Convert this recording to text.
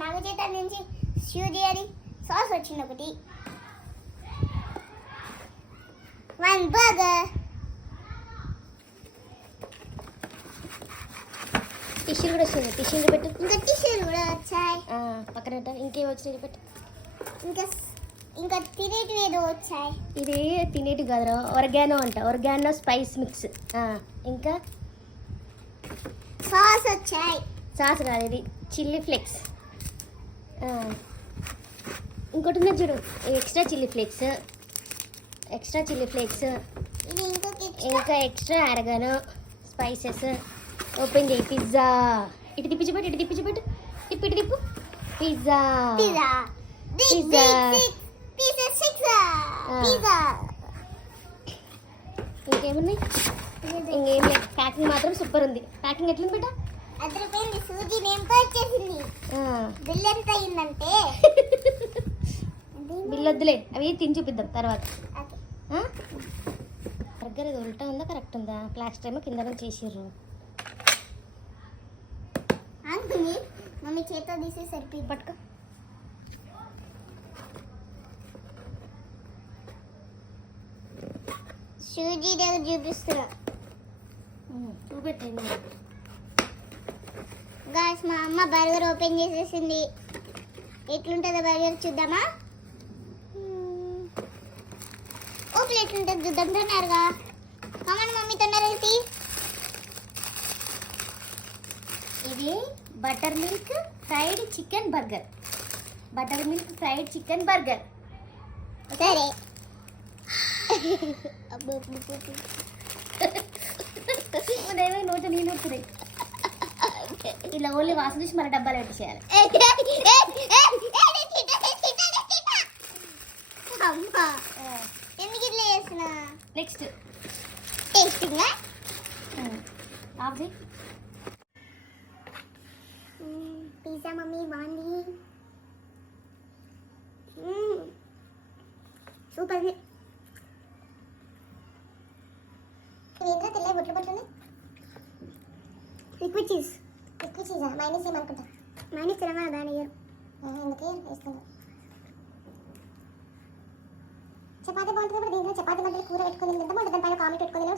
నాగ చేత నుంచి సూజీ అని సాస్ వచ్చింది ఒకటి. 1 బర్గర్. టిష్యూలు కూడా వచ్చింది. టిష్యూలు పెట్టు. ఇంకా టిష్యూలు కూడా వచ్చాయి. పక్కన ఇంకేం వచ్చినాయి పెట్టు. ఇంకా తినేటివి ఏదో వచ్చాయి. ఇది తినేటివి కాదురా, ఒరగానో అంట. ఒరగానో స్పైస్ మిక్స్. ఇంకా సాస్ వచ్చాయి. సాస్ కాదు, ఇది చిల్లీ ఫ్లేక్స్. ఇంకోటి ఉన్నది చూడు, ఎక్స్ట్రా చిల్లీ ఫ్లేక్స్. ఇది ఇంకా ఎక్స్ట్రా అరగానో స్పైసెస్. ఓపెన్ చేయి. పిజ్జా. ఇటు తిప్పించిపెట్టు. ఇటు తిప్పు. పిజ్జా. ఇంకేమున్నాయి? ఇంకేం లేదు. ప్యాకింగ్ మాత్రం సూపర్ ఉంది. ప్యాకింగ్ ఎట్లుంది బేటా? అదిరిపోయింది. సూజీ నేమ్తో వచ్చేసింది. బిల్ ఎంత అయిందంటే బిల్ వద్దులే, అవి తిని చూపిద్దాం తర్వాత. బర్గర్ ఇది ఉల్టా ఉందా కరెక్ట్ ఉందా? ప్లాస్టర్ ఏమో కింద చేసిర్రు. మమ్మీ చేత తీసి సరిపి పట్టుకో. సూజీ దగ్గర చూపిస్తున్నా. చూపెట్టండి. గాయస్, మా అమ్మ బర్గర్ ఓపెన్ చేసేసింది. ఎట్లుంటుందో బర్గర్ చూద్దామా? ఓపెన్ ఎట్లుంటుంది చూద్దాం. తొందరగా కమన్ మమ్మీ, తొందరగా తీ. ఇది butter milk fried chicken burger. సరే. నోట నీళ్ళు వస్తున్నాయి. ఇలా ఓన్లీ వాసన చూసి మన డబ్బాలు పెట్టేసేయాలి. ఎందుకు ఇట్లా చేస్తున్నా? నెక్స్ట్ టేస్టింగ్ పిజ్జా మమ్మీ బాగుంది. సూపర్. ఏంటో తెల్ల బొట్లు లిక్విడ్ చీజా మైనస్ ఏమనుకుంటా. మైనస్ తినమా దాని ఎందుకే వేసుకుందాం. చపాతీ బాగుంటుంది. దీంట్లో చపాతీ మధ్యలో కూర పెట్టుకుని తింటాం. దానిపైన కామెంట్ పెట్టుకుని